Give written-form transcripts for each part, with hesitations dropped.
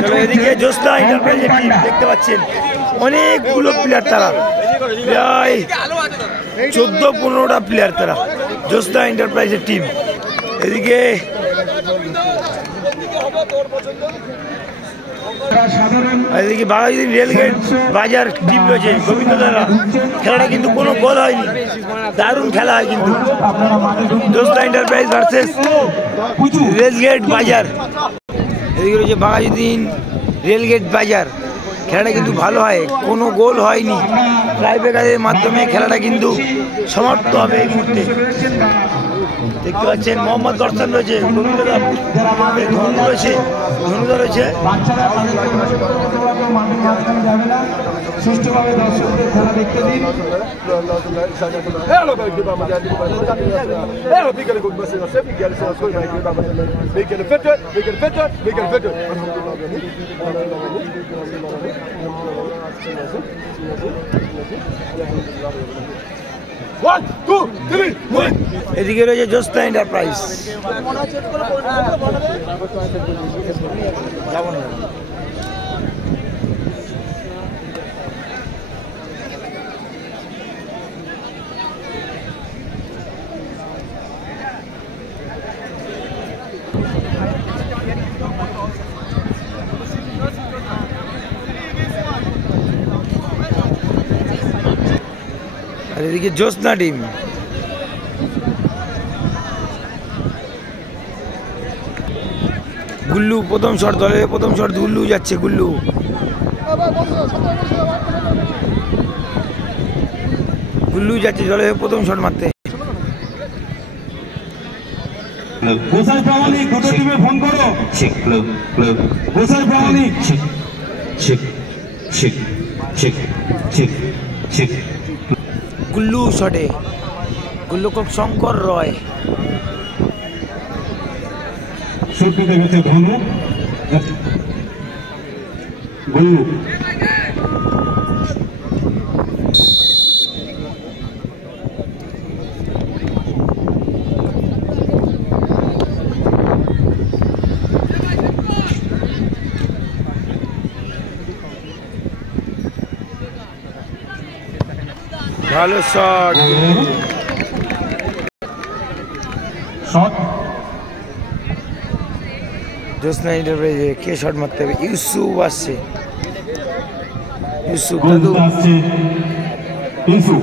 চলো এদিকে জ্যোৎস্না এন্টারপ্রাইজের টিম দেখতে পাচ্ছেন অনেকগুলো প্লেয়ার, তারা প্রায় 14-15টা প্লেয়ার, তারা জ্যোৎস্না এন্টারপ্রাইজের টিম। এদিকে এদিকে বাঘাযতীন রেলগেট বাজার টিম রয়েছে গোবিন্দদারা। খেলাটা কিন্তু কোনো গোল হয়নি, দারুণ খেলা হয় কিন্তু। জ্যোৎস্না এন্টারপ্রাইজ ভার্সেস রেলগেট বাজার। এদিকে রয়েছে বাঘাযতীন রেলগেট বাজার। খেলাটা কিন্তু ভালো হয়, কোনো গোল হয়নি। টাইব্রেকারের মাধ্যমে খেলাটা কিন্তু সমাপ্ত হবে এই মুহূর্তে। দেখতে পাচ্ছেন মোহাম্মদ দর্শন রয়েছে, গোবিন্দদা ধনু রয়েছে, ধনুদা রয়েছে। সুষ্ঠুভাবে দর্শকদের খেলা দেখতে দিন। এদিকে রয়েছে জ্যোৎস্না এন্টারপ্রাইজ। আর এদিকে জ্যোৎস্না টিম। গুল্লু প্রথম শট, দলের প্রথম শট গুল্লু যাচ্ছে, গুল্লু গুল্লু যাচ্ছে দলের প্রথম শট মারতে। গোসাই প্রামাণিক দুটো টিমে ফোন করো। গোসাই প্রামাণিক গুল্লু শটে, গুল্লু খুব শঙ্কর রয়। শটটি দেখেছে ধনু, গুল্লু ভালো শট, শট জ্যোৎস্না এন্টারপ্রাইজে কে শট মারতে হবে? ইউসুফ আসছে, ইউসুফ দাদু আসছে, ইউসুফ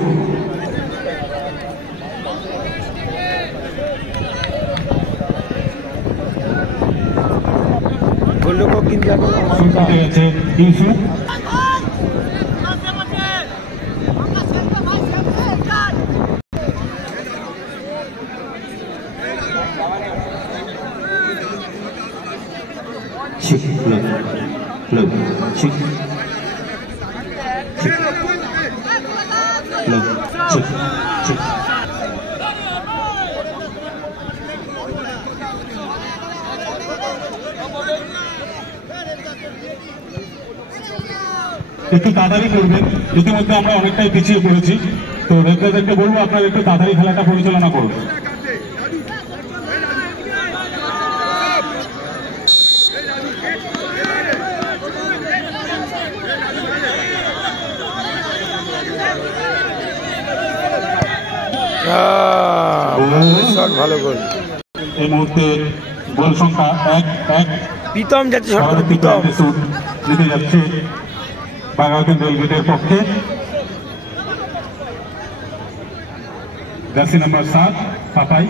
গোলরক্ষক কিন্তু এখন গেছে, ইউসুফ একটু তাড়াতাড়ি করবেন, ইতিমধ্যে আমরা অনেকটাই পিছিয়ে পড়েছি। তো রেফারিদেরকে বলবো আপনারা একটু তাড়াতাড়ি খেলাটা পরিচালনা করুন। ভালো গোল। এই মুহূর্তে গোল সংখ্যা 1-1। প্রীতম যাচ্ছে শট করতে, প্রীতম জিতে যাচ্ছে বাঘাযতীন রেলগেটের পক্ষে। Jersey number 7 Papai.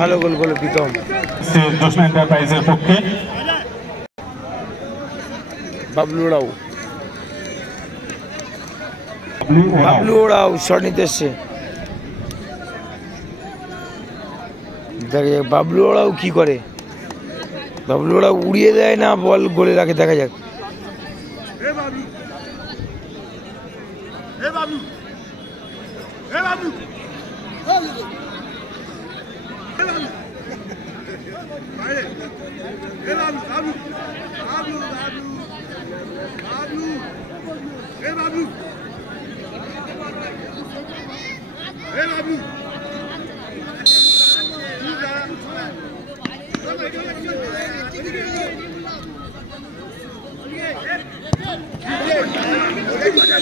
ভালো গোল করলো প্রীতম। জ্যোৎস্না এন্টারপ্রাইজের পক্ষে বাবলু রাও। বাবলু ওরাও শট নিতে এসছে। দেখা যাক বাবলু ওরাও কি করে, বাবলু ওরাও উড়িয়ে দেয় না বল গোলে রাখে, দেখা যাক।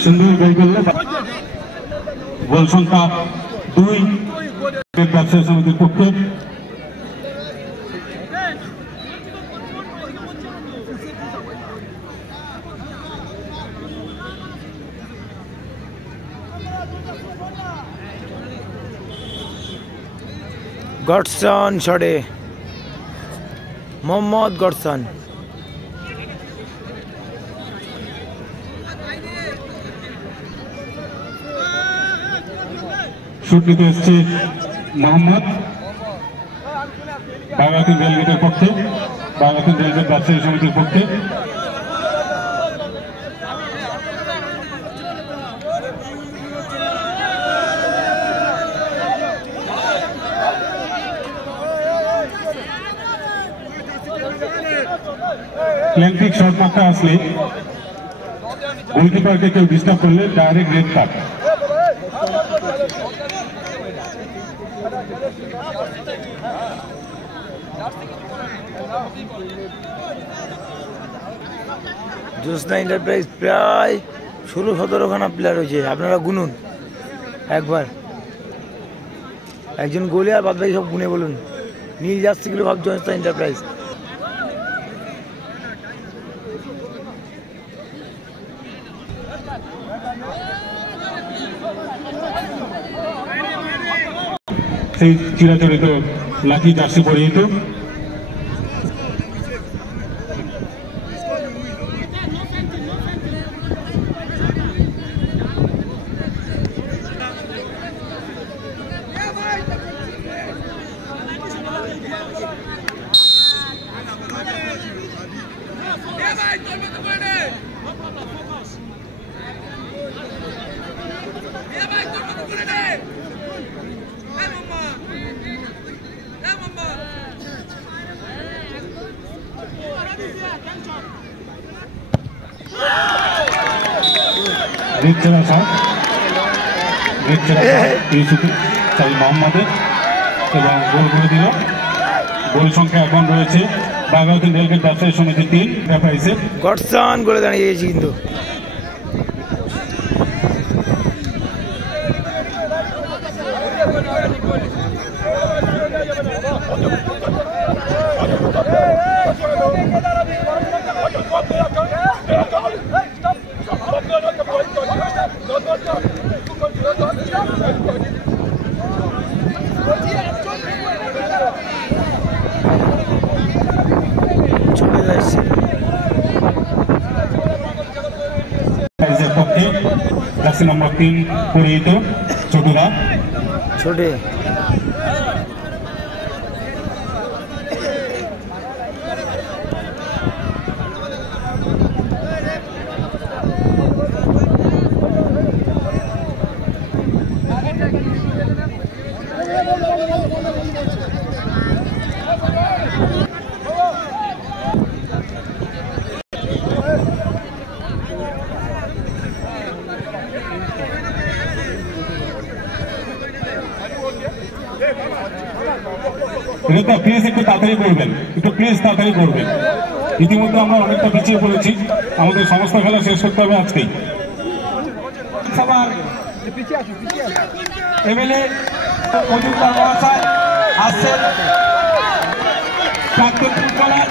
সুন্দর গোল করলে গোল সংখ্যা 2 ব্যবসায়ী সমিতির পক্ষে। গডসন শটে, মোহাম্মদ গডসন। শুট নিতে এসছে মোহাম্মদ বাগাতিন রেলগেটের পক্ষে, বাগাতিন রেলগেট ব্যবসায়ী সমিতির পক্ষে। প্ল্যান্টিক শট মারতে আসলে গোলকিপারকে কেউ ডিস্টার্ব করলে ডাইরেক্ট রেড কার্ড। জ্যোৎস্না এন্টারপ্রাইজ প্রায় 16-17খানা প্লেয়ার হয়েছে, আপনারা গুনুন একবার, একজন গোলে আর বাদ বাকি সব গুনে বলুন। নীল জার্সিগুলো ভাব জ্যোৎস্না এন্টারপ্রাইজ। সেই চিরাচরিত লাকি জার্সি পরিহিত মোহাম্মদের এবং গোল করে দিল। গোল সংখ্যা এখন রয়েছে বাগাতিন রেলগেট ব্যবসায়ী সমিতি 3, এন্টারপ্রাইজের। গডসন করে দাঁড়িয়ে গেছি কিন্তু জার্সি নম্বর 3 পরিহিত ছোটুদা ছোটে। প্লিজ একটু তাড়াতাড়ি করবেন, একটু প্লিজ তাড়াতাড়ি করবেন। ইতিমধ্যে আমরা অনেকটা পিছিয়ে পড়েছি, আমাদের সমস্ত খেলা শেষ করতে হবে আজকেই। এমএলএ মজুমদার মহাশয় আসছেন, প্রাক্তন ফুটবলার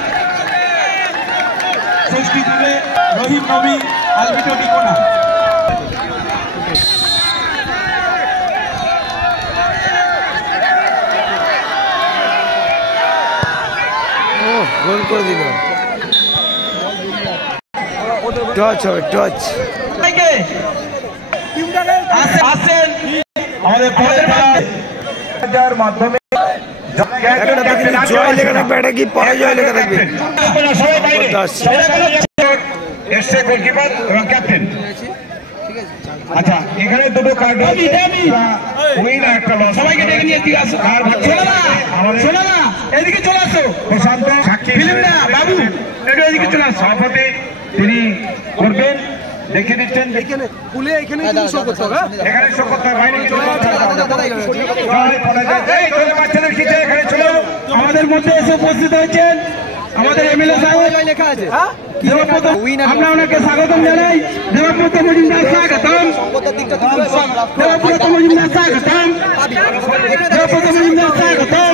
ষষ্ঠী তুলে রহিম নবী আলবিটো নিকোনা। গোল করে দিল, টচ হবে, টচ। আসছেন আমাদের মাধ্যমে জয় লেখা থাকবে, এটা কি পরাজয় লেখা থাকবে? এসছে গোলকিপার এবং ক্যাপ্টেন। আচ্ছা, এখানে দুটো কার্ড উইন আর একটা লস। সবাইকে ডেকে নিয়ে এদিকে আসো। শোনো না, এদিকে চলে আসো। প্রশান্ত ফিল্ম না বাবু, একটু এদিকে চলে আসো। সভাপতি তিনি করবেন, দেখিয়ে দিচ্ছেন। এখানে শো করতে হবে, এখানে শো করতে হবে, বাইরে চলে বাচ্চাদের খিচে এখানে চলো। আমাদের মধ্যে এসে উপস্থিত হয়েছেন আমাদের এমএলএ সাহেব, আমরা ওনাকে স্বাগতম জানাই। দেবব্রত মজুমদার স্বাগতম, দেবব্রত মজুমদার স্বাগতম, দেবব্রত মজুমদার স্বাগতম।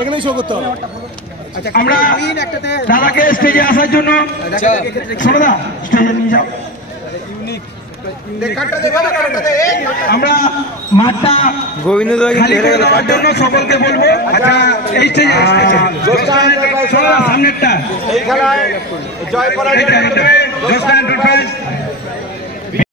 এখানেই শো করতে হবে। আমরা দাদাকে স্টেজে আসার জন্য শোনা স্টেজে নিয়ে যাও। আমরা মাঠটা গোবিন্দ খালি করে দেওয়ার জন্য সকলকে বলবো। আচ্ছা, এই স্টেজে সামনেরটা